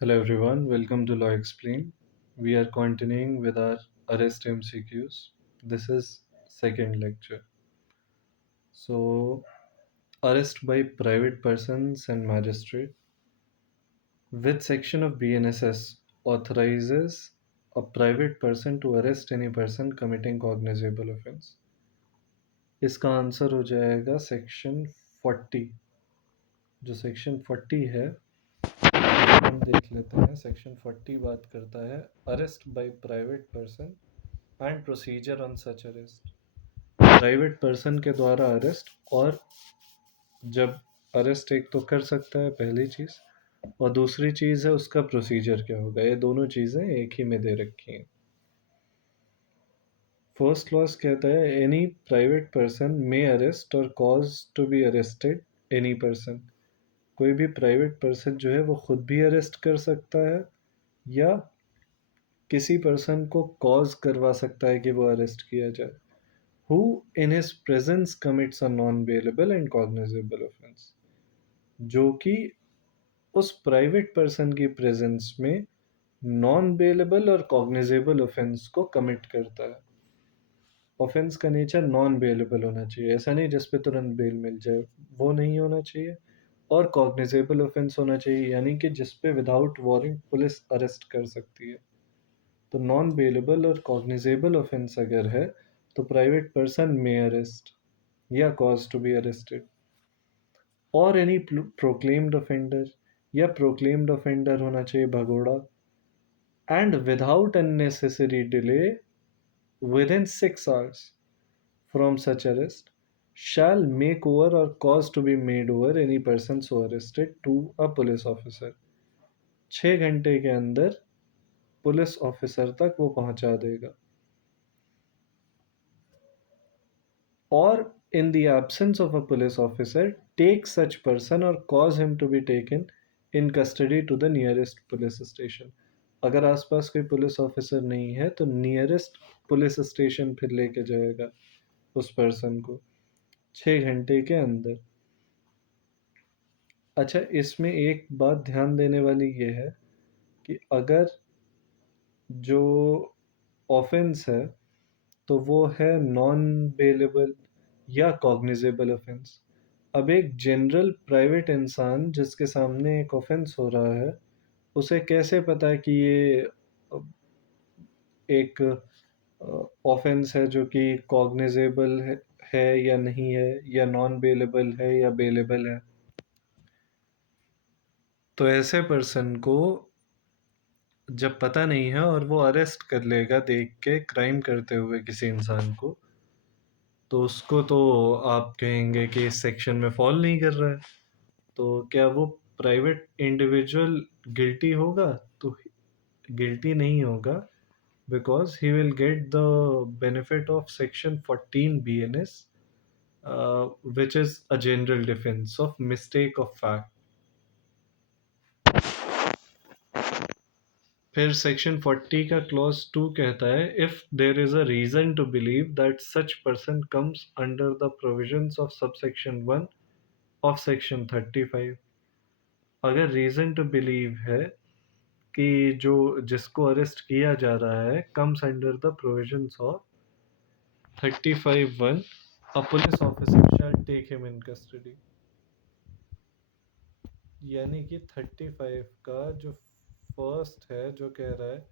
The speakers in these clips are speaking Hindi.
Hello everyone, welcome to Law Explained. We are continuing with our arrest MCQs. This is second lecture. So, arrest by private persons and magistrate. Which section of BNSS authorizes a private person to arrest any person committing cognizable offense? इसका आंसर हो जाएगा सेक्शन 40। जो सेक्शन 40 है हम देख लेते हैं। सेक्शन 40 बात करता है arrest by private person and procedure on such arrest. Private person के द्वारा अरेस्ट, और जब अरेस्ट एक तो कर सकता है पहली चीज़, और दूसरी चीज़ है उसका प्रोसीजर क्या होगा। ये दोनों चीज़ें एक ही में दे रखी हैं। फर्स्ट क्लॉज कहता है any private person may arrest or cause to be arrested any person. कोई भी प्राइवेट पर्सन जो है वो खुद भी अरेस्ट कर सकता है या किसी पर्सन को कॉज करवा सकता है कि वो अरेस्ट किया जाए। Who in his presence commits a non-bailable and cognizable offense, जो कि उस प्राइवेट पर्सन की प्रेजेंस में नॉन बेलेबल और कॉग्निजेबल ऑफेंस को कमिट करता है। ऑफेंस का नेचर नॉन बेलेबल होना चाहिए, ऐसा नहीं जिस पे तुरंत बेल मिल जाए, वो नहीं होना चाहिए। और कॉग्निजेबल ऑफेंस होना चाहिए, यानी कि जिस पे विदाउट वारंट पुलिस अरेस्ट कर सकती है। तो नॉन बेलेबल और कॉग्निजेबल ऑफेंस अगर है तो प्राइवेट पर्सन मे अरेस्ट या कॉज टू बी अरेस्टेड, और एनी प्रोक्लेम्ड ऑफेंडर, या प्रोक्लेम्ड ऑफेंडर होना चाहिए भगोड़ा, and without unnecessary delay with in 6 hours from such arrest shall make over or cause to be made over any person so arrested to a police officer। 6 घंटे के अंदर पुलिस ऑफिसर तक वो पहुंचा देगा। or in the absence of a police officer take such person or cause him to be taken in custody to the nearest police station। अगर आसपास कोई पुलिस ऑफिसर नहीं है तो नियरेस्ट पुलिस स्टेशन फिर लेके जाएगा उस पर्सन को 6 घंटे के अंदर। अच्छा, इसमें एक बात ध्यान देने वाली ये है कि अगर जो ऑफेंस है तो वो है नॉन बेलेबल या कॉग्निजेबल ऑफेंस। अब एक जनरल प्राइवेट इंसान जिसके सामने एक ऑफेंस हो रहा है, उसे कैसे पता है कि ये एक ऑफेंस है जो कि कॉग्निजेबल है या नहीं है, या नॉन बेलेबल है या बेलेबल है। तो ऐसे पर्सन को जब पता नहीं है और वो अरेस्ट कर लेगा देख के क्राइम करते हुए किसी इंसान को, तो उसको तो आप कहेंगे कि इस सेक्शन में फॉल नहीं कर रहा है। तो क्या वो प्राइवेट इंडिविजुअल गिल्टी होगा? तो गिल्टी नहीं होगा, because he will get the benefit of section 14 BNS, which is a general defence of mistake of fact. फिर सेक्शन 40 का क्लॉज 2 कहता है if there is a reason to believe that such person comes under the provisions of subsection 1 of section 35। अगर रीजन टू बिलीव है कि जो जिसको अरेस्ट किया जा रहा है comes under the provisions of 35(1), a police officer shall take him in custody. यानी कि 35 का जो फर्स्ट है जो कह रहा है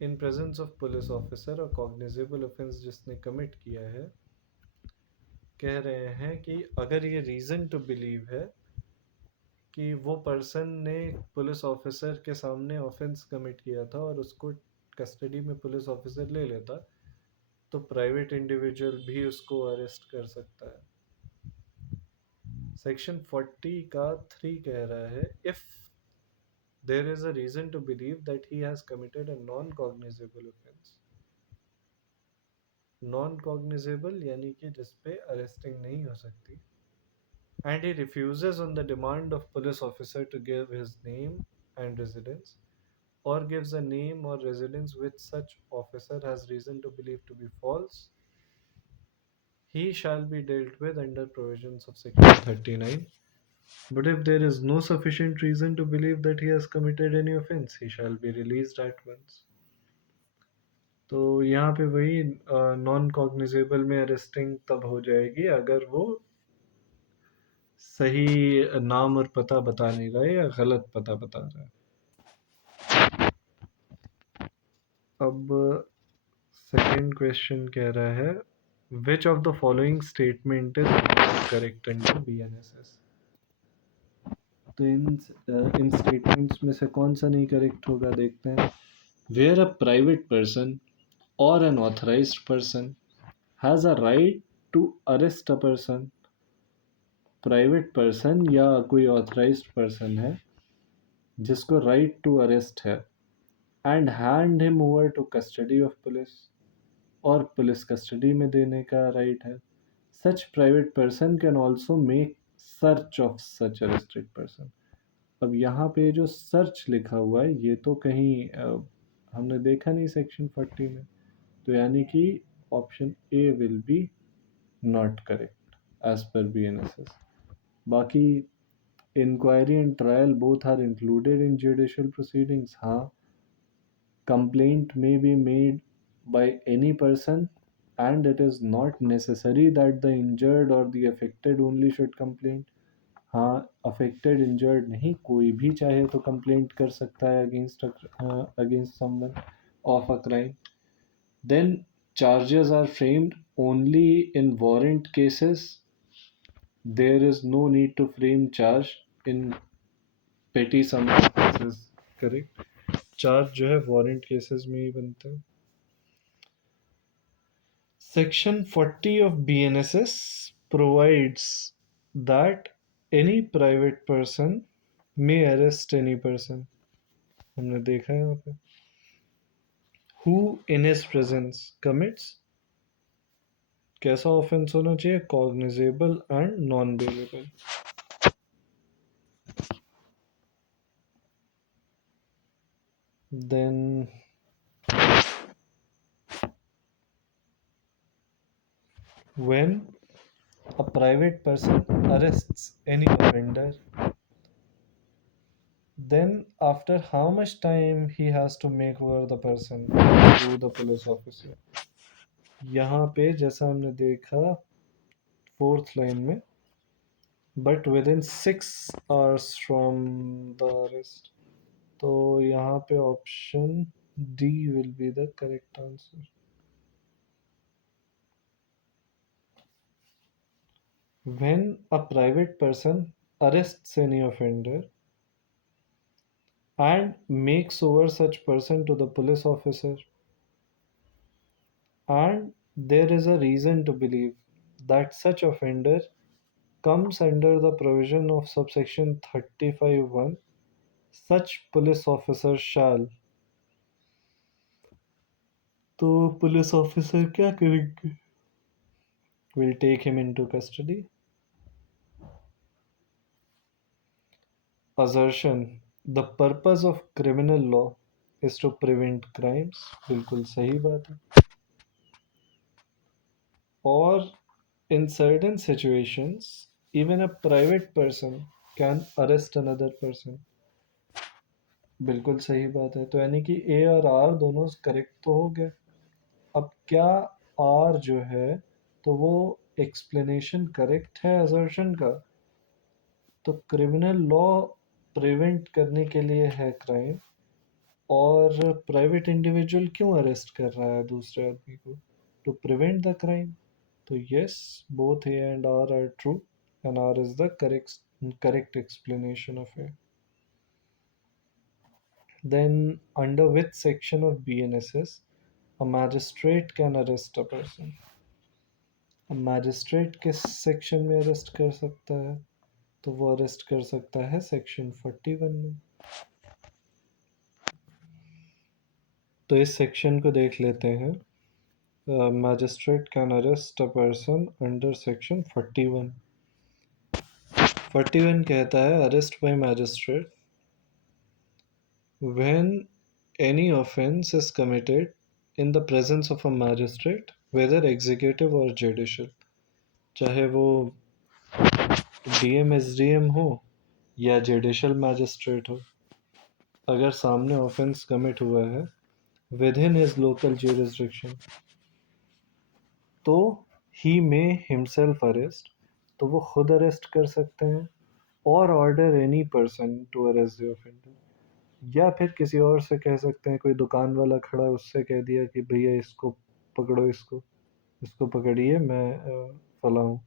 in presence of police officer और कॉग्निजेबल ऑफेंस जिसने कमिट किया है, कह रहे हैं कि अगर ये रीज़न टू बिलीव है कि वो पर्सन ने पुलिस ऑफिसर के सामने ऑफेंस कमिट किया था और उसको कस्टडी में पुलिस ऑफिसर ले लेता, तो प्राइवेट इंडिविजुअल भी उसको अरेस्ट कर सकता है। सेक्शन 40 का 3 कह रहा है if there is a reason to believe that he has committed a non cognizable offence. Non cognizable यानी कि जिस पे अरेस्टिंग नहीं हो सकती, and he refuses on the demand of police officer to give his name and residence, or gives a name or residence which such officer has reason to believe to be false, he shall be dealt with under provisions of section 39 But if there is no sufficient reason to believe that he has committed any offense, he shall be released at once. तो यहाँ पे वही नॉन कॉग्निजेबल में अरेस्टिंग तब हो जाएगी अगर वो सही नाम और पता बता नहीं रहा है या गलत पता बता रहा है। अब सेकंड क्वेश्चन कह रहा है विच of the following statement is correct under BNSS. तो इन स्टेटमेंट्स में से कौन सा नहीं करेक्ट होगा देखते हैं। Where a private person or an authorized person has a right to arrest a person. Private person या कोई ऑथराइज्ड पर्सन है जिसको राइट टू अरेस्ट है and hand him over to custody of police, और पुलिस कस्टडी में देने का राइट है। Such private person can also make search of such arrested person. अब यहाँ पे जो सर्च लिखा हुआ है ये तो कहीं हमने देखा नहीं सेक्शन 40 में, तो यानी कि option A will be not correct as per BNSS. बाकी inquiry and trial both are included in judicial proceedings. हाँ, complaint may be made by any person and it is not necessary that the injured or the affected only should complain। हाँ, affected injured नहीं, कोई भी चाहे तो complaint कर सकता है against someone of a crime। Then charges are framed only in warrant cases। There is no need to frame charge in petty summons cases। Correct, charge जो है वारंट केसेस में ही बनते हैं। Section 40 of BNSS provides that any private person may arrest any person। हमने देखा है यहाँ पे who in his presence commits, कैसा ऑफेंस होना चाहिए, cognizable and non bailable. Then when a private person arrests any offender, then after how much time he has to make over the person to the police officer। यहाँ पे जैसा हमने देखा फोर्थ लाइन में, but with in 6 hours from the arrest, तो यहाँ पे option D will be the correct answer. When a private person arrests any offender and makes over such person to the police officer, and there is a reason to believe that such offender comes under the provision of subsection 35(1), such police officer shall, तो पुलिस ऑफिसर क्या करेंगे, will take him into custody। assertion the purpose of criminal law is to prevent crimes, बिल्कुल सही बात है। और in certain situations even a private person can arrest another person, बिल्कुल सही बात है। तो यानी कि ए और आर दोनों करेक्ट तो हो गए। अब क्या आर जो है तो वो एक्सप्लेनेशन करेक्ट है असर्शन का, तो क्रिमिनल लॉ प्रिवेंट करने के लिए है क्राइम, और प्राइवेट इंडिविजुअल क्यों अरेस्ट कर रहा है दूसरे आदमी को, टू प्रिवेंट द क्राइम। तो yes, both A and R true and R is the correct explanation of A। Then under which section of BNSS a magistrate can arrest a person। Magistrate किस सेक्शन में अरेस्ट कर सकता है, तो वो अरेस्ट कर सकता है सेक्शन 41 में। तो इस सेक्शन को देख लेते हैं। Magistrate can arrest a person under section 41। 41 कहता है arrest by magistrate when any offence is committed in the presence of a magistrate whether executive और जुडिशियल, चाहे वो डीएम एसडीएम हो या जुडिशियल मैजिस्ट्रेट हो, अगर सामने ऑफेंस कमिट हुआ है with in his local jurisdiction, तो ही मे हिमसेल्फ अरेस्ट, तो वो खुद अरेस्ट कर सकते हैं, और order any person to arrest the offender, या फिर किसी और से कह सकते हैं, कोई दुकान वाला खड़ा है उससे कह दिया कि भैया इसको पकड़ो, इसको इसको पकड़िए, मैं फला हूँ,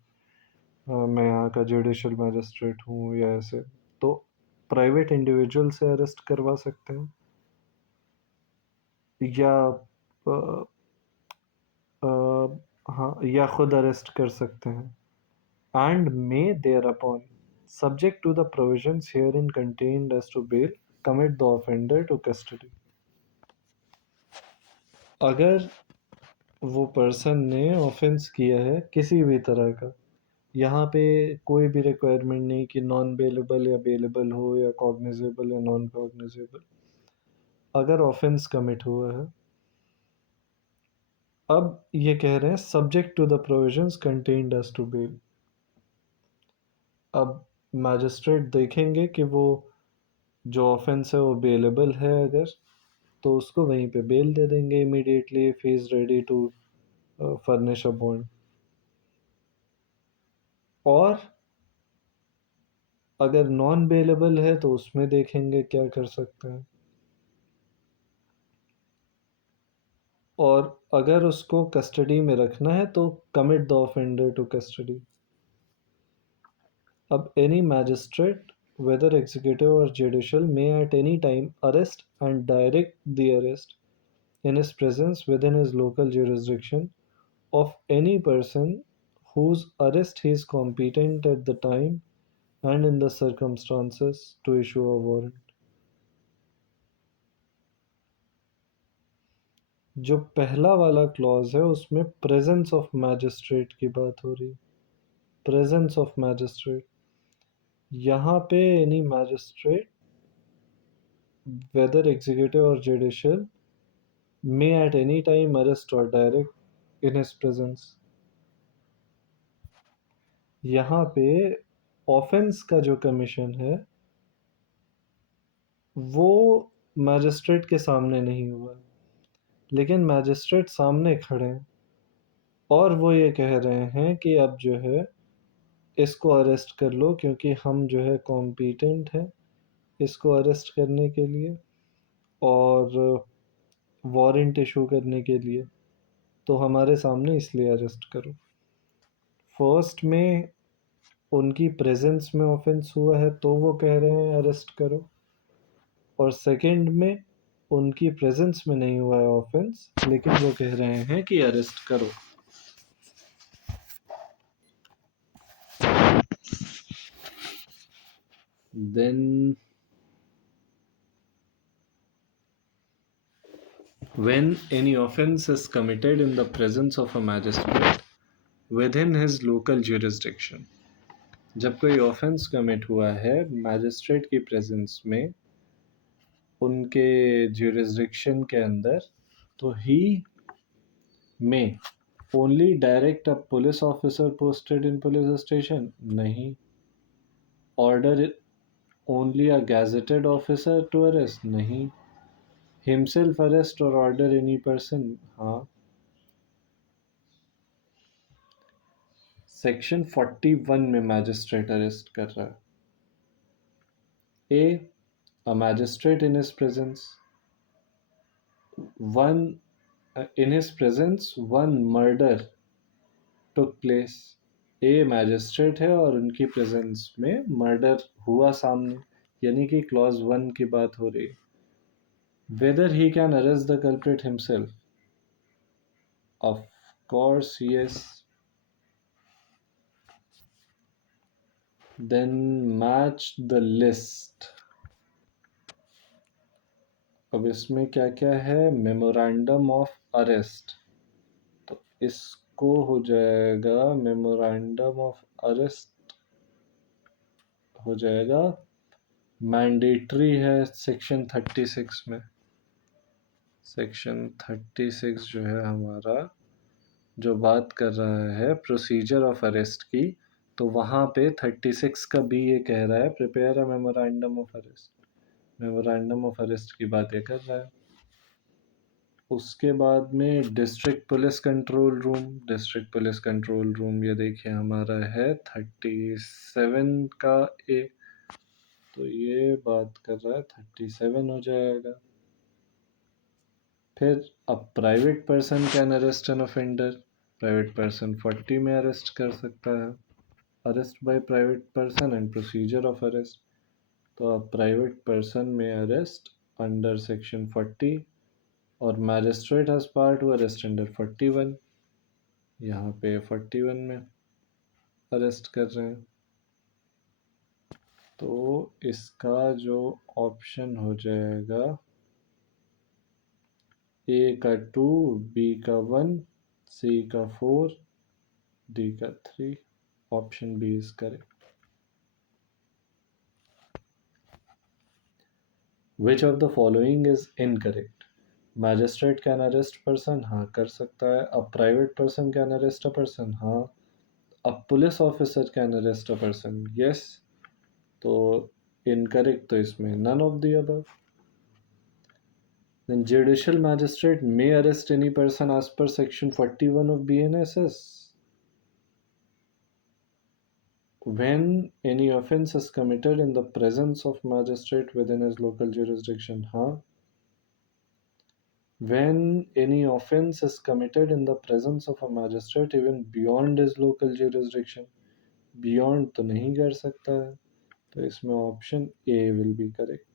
मैं यहाँ का जुडिशियल मैजिस्ट्रेट हूँ, या ऐसे, तो प्राइवेट इंडिविजुअल से अरेस्ट करवा सकते हैं, या अ, अ, हाँ, या खुद अरेस्ट कर सकते हैं, and may thereupon, subject to the provisions herein contained as to bail, commit the offender to custody। अगर वो पर्सन ने ऑफेंस किया है किसी भी तरह का, यहाँ पे कोई भी रिक्वायरमेंट नहीं कि नॉन बेलेबल या बेलेबल हो, या कॉग्निजेबल या नॉन कॉग्निजेबल, अगर ऑफेंस कमिट हुआ है, अब ये कह रहे हैं subject to the provisions contained as to bail. अब मैजिस्ट्रेट देखेंगे कि वो जो ऑफेंस है वो बेलेबल है, अगर तो उसको वहीं पे बेल दे देंगे immediately if he is ready to furnish a bond. और अगर नॉन बेलेबल है तो उसमें देखेंगे क्या कर सकते हैं, और अगर उसको कस्टडी में रखना है तो commit the offender to custody. अब एनी मैजिस्ट्रेट वेदर एग्जीक्यूटिव और judicial may at any time arrest and direct the arrest in his presence within his local jurisdiction of any person whose arrest he is competent at the time and in the circumstances to issue a warrant। जो पहला वाला क्लॉज है उसमें प्रेजेंस ऑफ मैजिस्ट्रेट की बात हो रही है, प्रेजेंस ऑफ मैजिस्ट्रेट, यहाँ पे एनी मैजिस्ट्रेट वेदर एग्जीक्यूटिव और judicial may at any time arrest और डायरेक्ट इन हिज प्रेजेंस। यहाँ पे ऑफेंस का जो कमीशन है वो मैजिस्ट्रेट के सामने नहीं हुआ, लेकिन मैजिस्ट्रेट सामने खड़े हैं और वो ये कह रहे हैं कि अब जो है इसको अरेस्ट कर लो, क्योंकि हम जो है कॉम्पिटेंट हैं इसको अरेस्ट करने के लिए और वारंट इशू करने के लिए, तो हमारे सामने इसलिए अरेस्ट करो। फर्स्ट में उनकी प्रेजेंस में ऑफेंस हुआ है तो वो कह रहे हैं अरेस्ट करो, और सेकंड में उनकी प्रेजेंस में नहीं हुआ है ऑफेंस, लेकिन वो कह रहे हैं कि अरेस्ट करो। Then when any offense is committed in the presence of a magistrate within his local jurisdiction, जब कोई ऑफेंस कमिट हुआ है मैजिस्ट्रेट की प्रेजेंस में उनके jurisdiction के अंदर, तो ही में only direct a police officer posted in police station, नहीं, order only a gazetted officer to arrest, नहीं, himself arrest or order any person, हाँ। सेक्शन 41 में मैजिस्ट्रेट अरेस्ट कर रहा है। A, a magistrate in his presence, one in his presence one murder took place. A magistrate है और उनकी प्रेजेंस में मर्डर हुआ सामने, यानी कि क्लॉज 1 की बात हो रही है। Whether he can arrest the culprit himself, of course yes. Then match the list. अब इसमें क्या क्या है, मेमोरेंडम ऑफ अरेस्ट, तो इसको हो जाएगा मेमोरेंडम ऑफ अरेस्ट हो जाएगा, मैंडेटरी है सेक्शन 36 में। सेक्शन 36 जो है हमारा, जो बात कर रहा है प्रोसीजर ऑफ अरेस्ट की, तो वहाँ पे 36 का बी ये कह रहा है prepare a memorandum of arrest, memorandum of arrest की बातें कर रहा है। उसके बाद में district police control room, district police control room ये देखिए हमारा है 37 का ए, तो ये बात कर रहा है 37 हो जाएगा। फिर अब private person can arrest an offender, private person 40 में अरेस्ट कर सकता है, arrest by private person and procedure of arrest. तो अब प्राइवेट पर्सन में अरेस्ट अंडर सेक्शन 40 और magistrate has power to arrest under 41, यहाँ पे 41 में अरेस्ट कर रहे हैं। तो इसका जो ऑप्शन हो जाएगा ए का 2, बी का 1, सी का 4, डी का 3, option B is correct. Which of the following is incorrect? Magistrate can arrest person, हाँ कर सकता है। A private person can arrest a person, हाँ। A police officer can arrest a person, yes. तो इनकरेक्ट तो इसमें none of the above. Then judicial magistrate may arrest any person as per section 41 of BNSS when any offence is committed in the presence of magistrate within his local jurisdiction, हाँ। When any offence is committed in the presence of a magistrate even beyond his local jurisdiction, beyond तो नहीं कर सकता है, तो इसमें option A will be correct.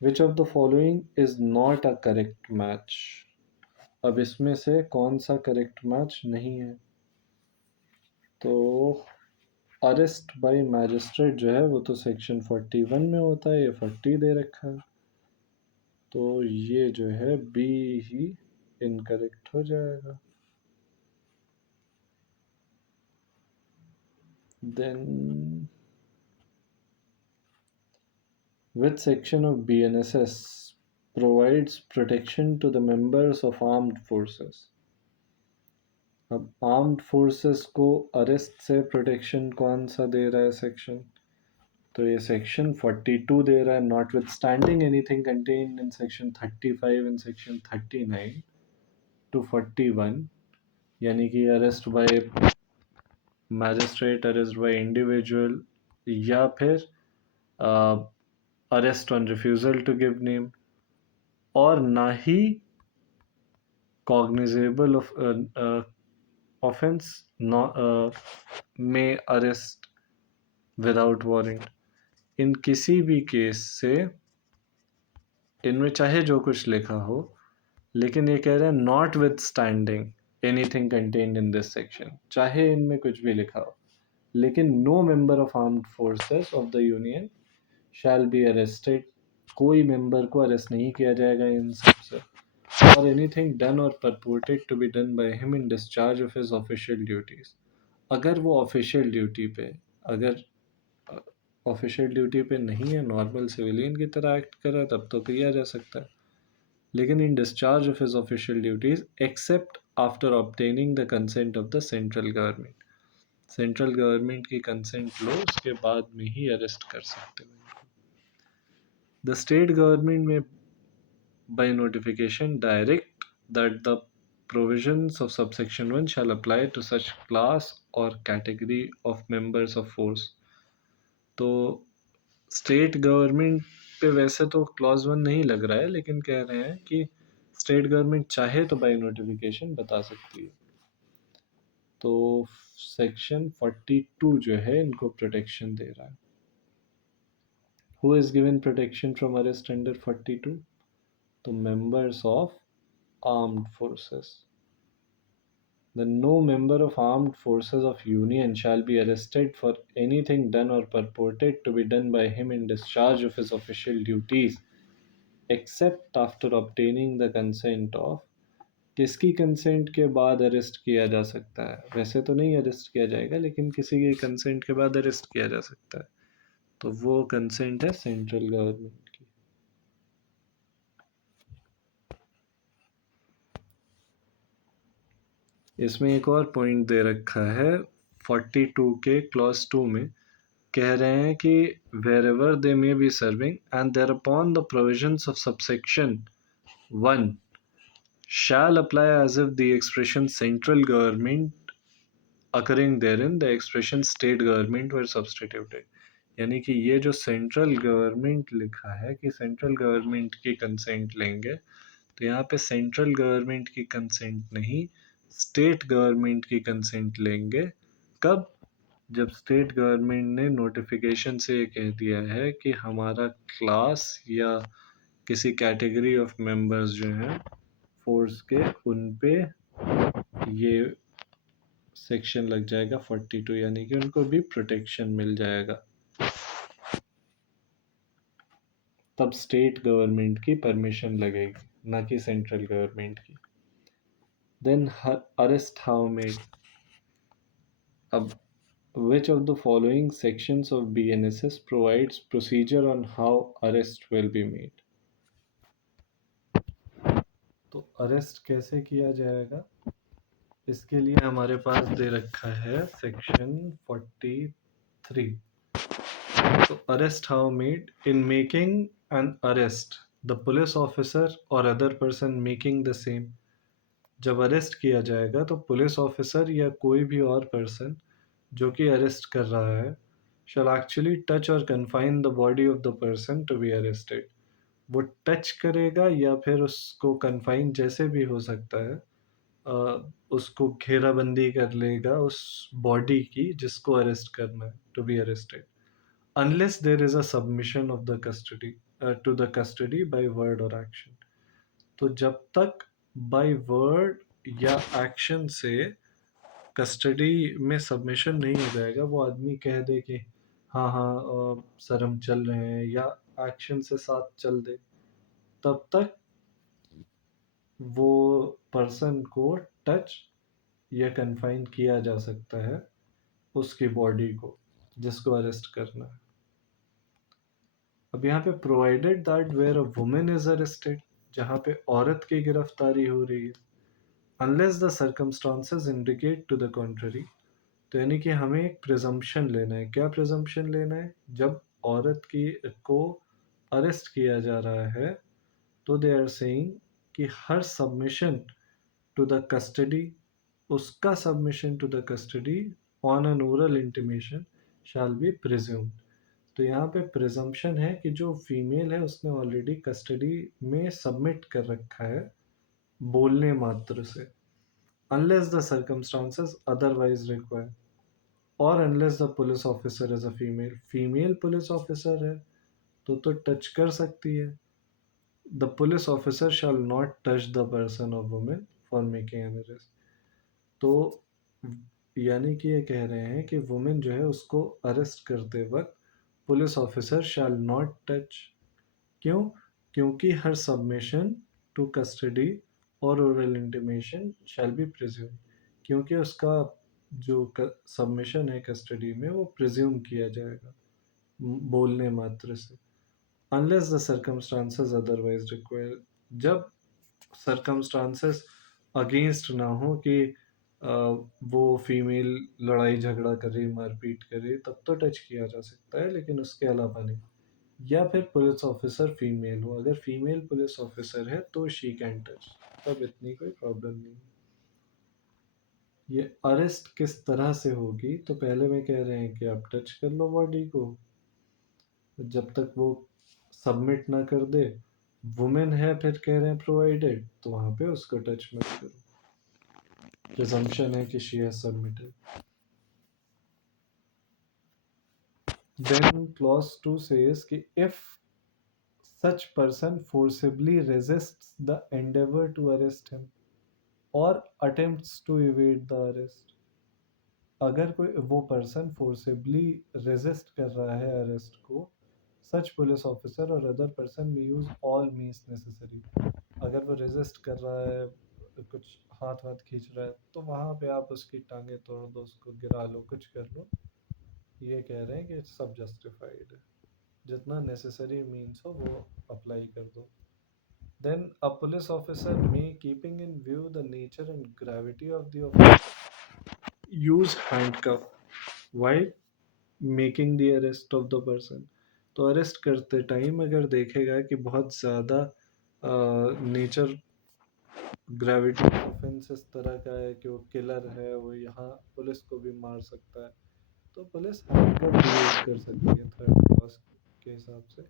Which of the following is not a correct match? अब इसमें से कौन सा करेक्ट मैच नहीं है? तो अरेस्ट बाय मैजिस्ट्रेट जो है वो तो सेक्शन 41 में होता है, ये 40 दे रखा है, तो ये जो है बी ही इनकरेक्ट हो जाएगा। Then which section of BNSS provides protection to the members of armed forces? अब आर्म्ड फोर्सेस को अरेस्ट से प्रोटेक्शन कौन सा दे रहा है सेक्शन? तो ये सेक्शन 42 दे रहा है, notwithstanding anything contained in section 35 in section 39 to 41, यानी कि arrest by magistrate, arrest by individual, या फिर arrest on refusal to give name, और ना ही कॉग्निजेबल ऑफ ऑफेंस में अरेस्ट विदाउट वारंट। इन किसी भी केस से इनमें चाहे जो कुछ लिखा हो, लेकिन ये कह रहे हैं notwithstanding anything contained in this section, चाहे इनमें कुछ भी लिखा हो, लेकिन no member of armed forces of the union shall be arrested, कोई मेंबर को अरेस्ट नहीं किया जाएगा इन सब से, और anything done or purported to be done by him in discharge of his official duties. अगर वो ऑफिशियल ड्यूटी पे, अगर ऑफिशियल ड्यूटी पे नहीं है, नॉर्मल सिविलियन की तरह एक्ट कर रहा है, तब तो किया जा सकता है, लेकिन in discharge of his official duties except after obtaining the consent of the central government, central government की कंसेंट लो, उसके बाद में ही अरेस्ट कर सकते हैं। द स्टेट गवर्नमेंट में by notification direct that the provisions of subsection 1 shall apply to such class or category of members of force। तो स्टेट गवर्नमेंट पे वैसे तो क्लॉज 1 नहीं लग रहा है, लेकिन कह रहे हैं कि स्टेट गवर्नमेंट चाहे तो बाय नोटिफिकेशन बता सकती है। तो सेक्शन 42 जो है इनको प्रोटेक्शन दे रहा है। Who is given protection from arrest under 42? तो members of armed forces. Then no member of armed forces of union shall be arrested for anything done or purported to be done by him in discharge of his official duties except after obtaining the consent of। किसकी कंसेंट के बाद अरेस्ट किया जा सकता है? वैसे तो नहीं अरेस्ट किया जाएगा, लेकिन किसी के कंसेंट के बाद अरेस्ट किया जा सकता है, तो वो कंसेंट है सेंट्रल गवर्नमेंट की। इसमें एक और पॉइंट दे रखा है 42 के क्लॉज 2 में कह रहे हैं कि wherever they may be serving and thereupon the provisions of subsection 1 shall apply as if the expression central government occurring therein the expression state government were substituted. यानी कि ये जो सेंट्रल गवर्नमेंट लिखा है कि सेंट्रल गवर्नमेंट की कंसेंट लेंगे, तो यहाँ पे सेंट्रल गवर्नमेंट की कंसेंट नहीं, स्टेट गवर्नमेंट की कंसेंट लेंगे। कब? जब स्टेट गवर्नमेंट ने नोटिफिकेशन से ये कह दिया है कि हमारा क्लास या किसी कैटेगरी ऑफ मेंबर्स जो हैं फोर्स के, उन पे ये सेक्शन लग जाएगा 42, यानी कि उनको भी प्रोटेक्शन मिल जाएगा। तब स्टेट गवर्नमेंट की परमिशन लगेगी, ना कि सेंट्रल गवर्नमेंट की। Then arrest how made. अब which of the following sections of BNSS provides procedure on how arrest will be made? तो अरेस्ट कैसे किया जाएगा, इसके लिए हमारे पास दे रखा है सेक्शन 43। तो arrest how made. In making an arrest the police officer or other person making the same. जब अरेस्ट किया जाएगा तो पुलिस ऑफिसर या कोई भी और पर्सन जो कि अरेस्ट कर रहा है shall actually touch or confine the body of the person to be arrested। वो टच करेगा या फिर उसको कन्फाइन जैसे भी हो सकता है, उसको घेराबंदी कर लेगा उस बॉडी की जिसको अरेस्ट करना है, to be arrested, unless there is a submission of the custody to the custody by word और एक्शन। तो जब तक बाय वर्ड या एक्शन से कस्टडी में सबमिशन नहीं हो जाएगा, वो आदमी कह दे कि हाँ हाँ सर हम चल रहे हैं, या एक्शन से साथ चल दे, तब तक वो पर्सन को टच या कन्फाइन किया जा सकता है उसकी बॉडी को जिसको अरेस्ट करना है। अब यहाँ पे provided that where a women is arrested, जहाँ पे औरत की गिरफ्तारी हो रही है, unless the circumstances indicate to the contrary. तो यानी कि हमें एक प्रिजम्पशन लेना है। क्या प्रिजम्पशन लेना है? जब औरत की को अरेस्ट किया जा रहा है तो दे आर सेइंग कि हर सबमिशन टू द कस्टडी, उसका submission to the custody on an oral intimation shall be presumed. तो यहाँ पे प्रिजम्पशन है कि जो फीमेल है उसने ऑलरेडी कस्टडी में सबमिट कर रखा है बोलने मात्र से, unless the circumstances otherwise require, or unless the police officer is a female. Female police officer है तो टच कर सकती है। The police officer shall not touch the person of women for making an arrest. तो यानी कि ये कह रहे हैं कि वुमेन जो है उसको अरेस्ट करते वक्त police officer shall not touch. क्यों? क्योंकि हर सबमिशन टू कस्टडी और oral intimation shall B presume, क्योंकि उसका जो सबमिशन है कस्टडी में वो प्रिज्यूम किया जाएगा बोलने मात्र से, unless the circumstances otherwise require. जब सर्कमस्टांसेस अगेंस्ट ना हो कि वो फीमेल लड़ाई झगड़ा करे, मारपीट करे, तब तो टच किया जा सकता है, लेकिन उसके अलावा नहीं। या फिर पुलिस ऑफिसर फीमेल हो, अगर फीमेल पुलिस ऑफिसर है तो शी कैन टच, तब इतनी कोई प्रॉब्लम नहीं। ये अरेस्ट किस तरह से होगी? तो पहले में कह रहे हैं कि आप टच कर लो बॉडी को, जब तक वो सबमिट ना कर दे। वुमेन है फिर कह रहे हैं प्रोवाइडेड, तो वहां पे उसको टच मत करो, प्रिजम्पशन है कि she has submitted. Then clause 2 says कि if such person forcibly resists the endeavor to arrest him or attempts to evade the arrest, अगर कोई वो पर्सन फोर्सिबली रेजिस्ट कर रहा है अरेस्ट को, सच police officer or other person में यूज ऑल मीन्स नेसेसरी। अगर वो रेजिस्ट कर रहा है, कुछ हाथ वाथ खींच रहा है, तो वहाँ पे आप उसकी टांगे तोड़ दो, उसको गिरा लो, कुछ कर लो। ये कह रहे हैं कि सब जस्टिफाइड है, जितना नेसेसरी मीन्स हो वो अप्लाई कर दो। Then a police officer may, keeping in view the nature and gravity of the offense, use handcuff। While making the arrest of the person. तो अरेस्ट करते टाइम अगर देखेगा कि बहुत ज़्यादा नेचर ग्रेविटी ऑफेंस इस तरह का है कि वो किलर है, वो यहाँ पुलिस को भी मार सकता है, तो पुलिस हैंडकफ यूज कर सकती है थर्ड क्लॉज के हिसाब से।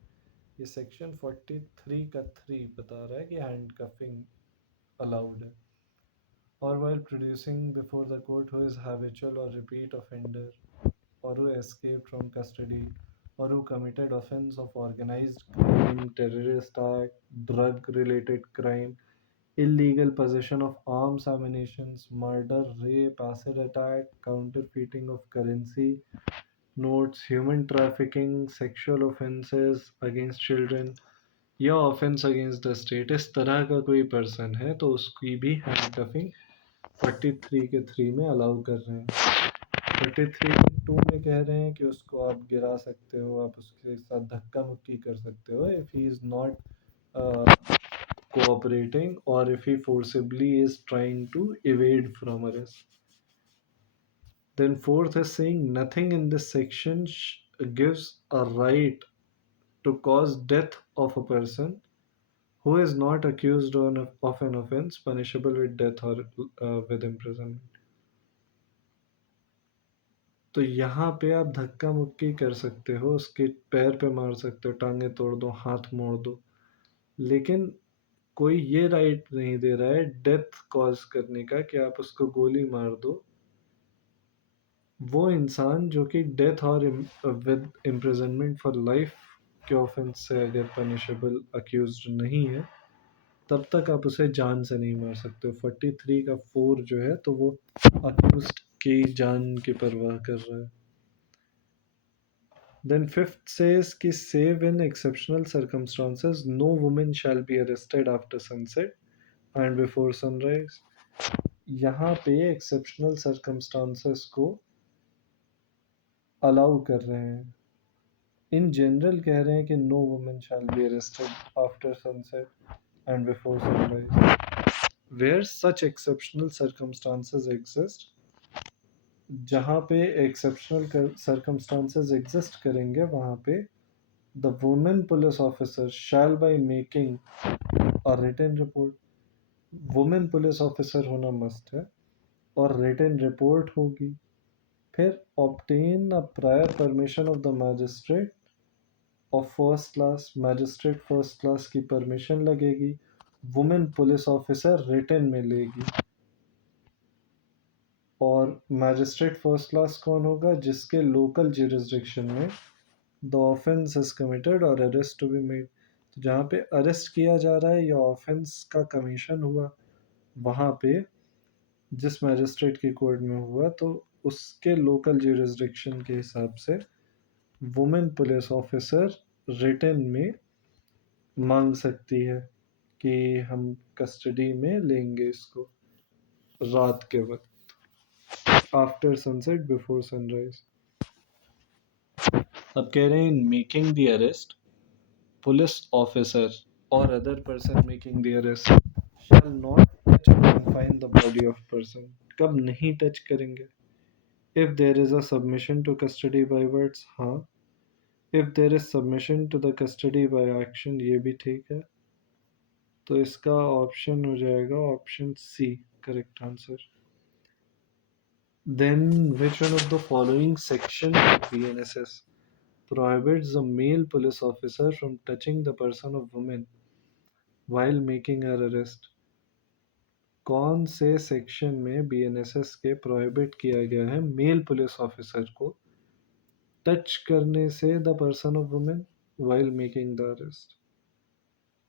ये सेक्शन 43 का 3 बता रहा है कि हैंडकफिंग अलाउड है। और while producing before the court who is habitual or repeat offender or who escaped from custody or who committed offense of organized crime, terrorist act, drug related crime, illegal possession of arms, ammunition, murder, rape, acid attack, counterfeiting of currency, notes, human trafficking, sexual offenses against children या ऑफेंस अगेंस्ट द स्टेट, इस तरह का कोई पर्सन है तो उसकी भी हैंडकफिंग 43 के 3 में अलाउ कर रहे हैं। 43 2 में कह रहे हैं कि उसको आप गिरा सकते हो, आप उसके साथ धक्का मुक्की कर सकते हो if he is not cooperating or if he forcibly is trying to evade from arrest. Then fourth is saying nothing in this section gives a right to cause death of a person who is not accused of an offense punishable with death or with imprisonment. तो यहाँ पे आप धक्का मुक्की कर सकते हो, उसके पैर पे मार सकते हो, टांगे तोड़ दो, हाथ मोड़ दो, लेकिन कोई ये राइट नहीं दे रहा है डेथ कॉज करने का कि आप उसको गोली मार दो। वो इंसान जो कि डेथ और विद इम्प्रिजनमेंट फॉर लाइफ के ऑफेंस से अगर पनिशेबल अक्यूज्ड नहीं है, तब तक आप उसे जान से नहीं मार सकते। 43 का 4 जो है तो वो अक्यूज्ड की जान की परवाह कर रहा है। Then fifth says कि save in exceptional circumstances no woman shall be arrested after sunset and before sunrise। यहाँ पे exceptional circumstances को अलाउ कर रहे हैं। इन जनरल कह रहे हैं कि no women shall be arrested after sunset and before sunrise. Where such exceptional circumstances exist, जहाँ पे एक्सेप्शनल सर्कमस्टांसेस एग्जिस्ट करेंगे वहाँ पे the women police officer shall by making a written report. Women police officer होना मस्ट है और रिटन रिपोर्ट होगी। फिर obtain a prior permission of the magistrate of first class, magistrate first class की परमिशन लगेगी, वुमेन पुलिस ऑफिसर रिटन में लेगी। और मैजिस्ट्रेट फर्स्ट क्लास कौन होगा? जिसके लोकल जुरिस्डिक्शन में द ऑफेंस इज कमिटेड और अरेस्ट टू बी मेड। तो जहाँ पे अरेस्ट किया जा रहा है या ऑफेंस का कमीशन हुआ, वहाँ पे जिस मैजिस्ट्रेट की कोर्ट में हुआ तो उसके लोकल जुरिस्डिक्शन के हिसाब से वुमेन पुलिस ऑफिसर रिटन में मांग सकती है कि हम कस्टडी में लेंगे इसको रात के वक्त, आफ्टर सनसेट बिफोर सनराइज। अब कह रहे हैं in making the arrest police officer or other person making the arrest shall not touch or confine the body of person. कब नहीं टच करेंगे? If there is a submission to custody by words, हाँ। If there is submission to the custody by action, ये भी ठीक है। तो इसका ऑप्शन हो जाएगा option C correct answer. Then which one of the following section of BNSS prohibits the male police officer from touching the person of woman while making her arrest? कौन से सेक्शन में BNSS के प्रोहिबिट किया गया है मेल पुलिस ऑफिसर को टच करने से the person of women while making the arrest?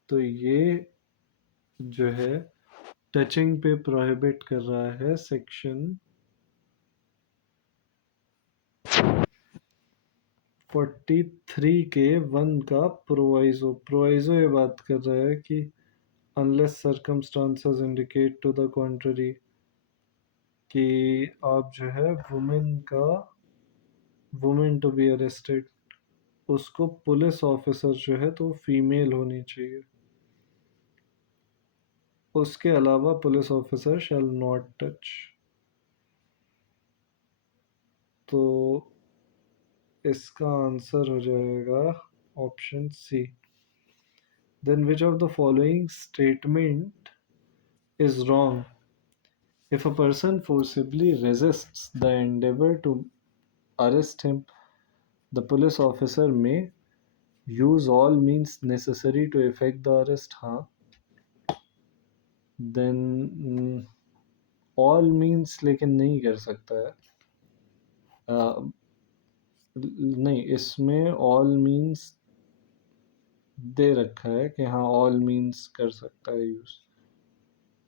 तो ये जो है टचिंग पे प्रोहिबिट कर रहा है सेक्शन 43 के 1 का प्रोवाइजो। प्रोवाइजो ये बात कर रहा है कि unless circumstances indicate to the contrary, कि आप जो है वुमेन टू बी अरेस्टेड उसको पुलिस ऑफिसर जो है तो फीमेल होनी चाहिए। उसके अलावा police officer shall not touch. तो इसका आंसर हो जाएगा option C. Then which of the following statement is wrong? If a person forcibly resists the endeavor to arrest him, the police officer may use all means necessary to effect the arrest. हाँ. Then all means लेकिन नहीं कर सकता है. नहीं, इसमें all means दे रखा है कि हाँ all means कर सकता है यूज.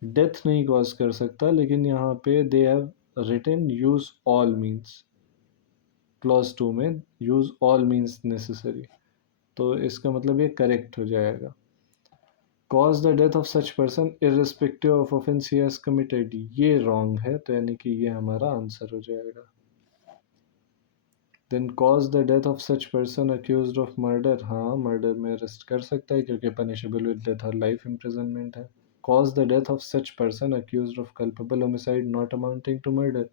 डेथ नहीं कॉज कर सकता, लेकिन यहाँ पे they have written use all means. Clause 2 में यूज ऑल मीन्स नेसेसरी, तो इसका मतलब ये करेक्ट हो जाएगा. Cause the death of such person irrespective of offence he has committed, ये रॉन्ग है, तो यानी कि ये हमारा आंसर हो जाएगा. Then cause the death of such person accused of murder, हाँ मर्डर में अरेस्ट कर सकता है क्योंकि पनिशेबल विद डेथ और लाइफ इम्प्रिजनमेंट है. Cause the death of such person accused of culpable homicide not amounting to murder,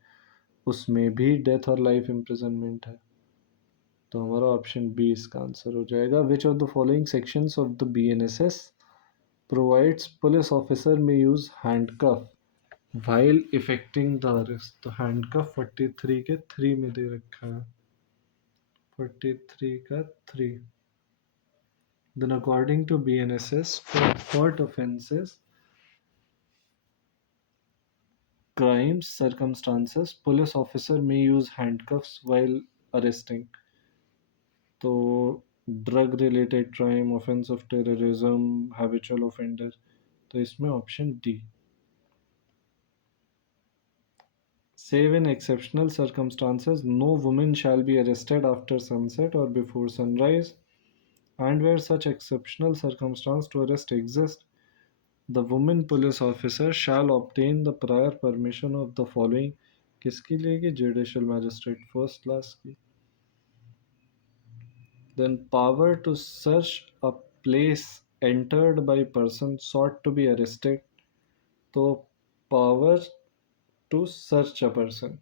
उसमें भी डेथ और लाइफ इम्प्रिजनमेंट है, तो हमारा ऑप्शन बी इसका आंसर हो जाएगा. Which of the following sections of the BNSS provides police officer may use handcuff while effecting the arrest, तो हैंडकफ 43 के 3 में दे रखा है. 43 का 3. Then according to BNSS, for what offenses, crimes, circumstances, police officer may use handcuffs while arresting. तो drug related crime, offence of terrorism, habitual offender, तो इसमें option D. Save in exceptional circumstances, no woman shall be arrested after sunset or before sunrise, and where such exceptional circumstance to arrest exist, the woman police officer shall obtain the prior permission of the following. किसकी लेगी? जुडिशियल मैजिस्ट्रेट फर्स्ट क्लास की. Then power to search a place entered by person sought to be arrested, तो power to search a person,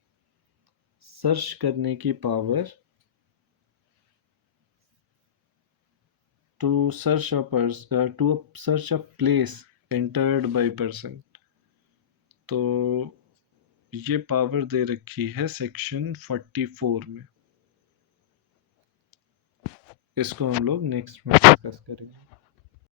search करने की power, to search a person, to search a place entered by person, तो ये पावर दे रखी है सेक्शन 44 में. इसको हम लोग नेक्स्ट में डिस्कस करेंगे.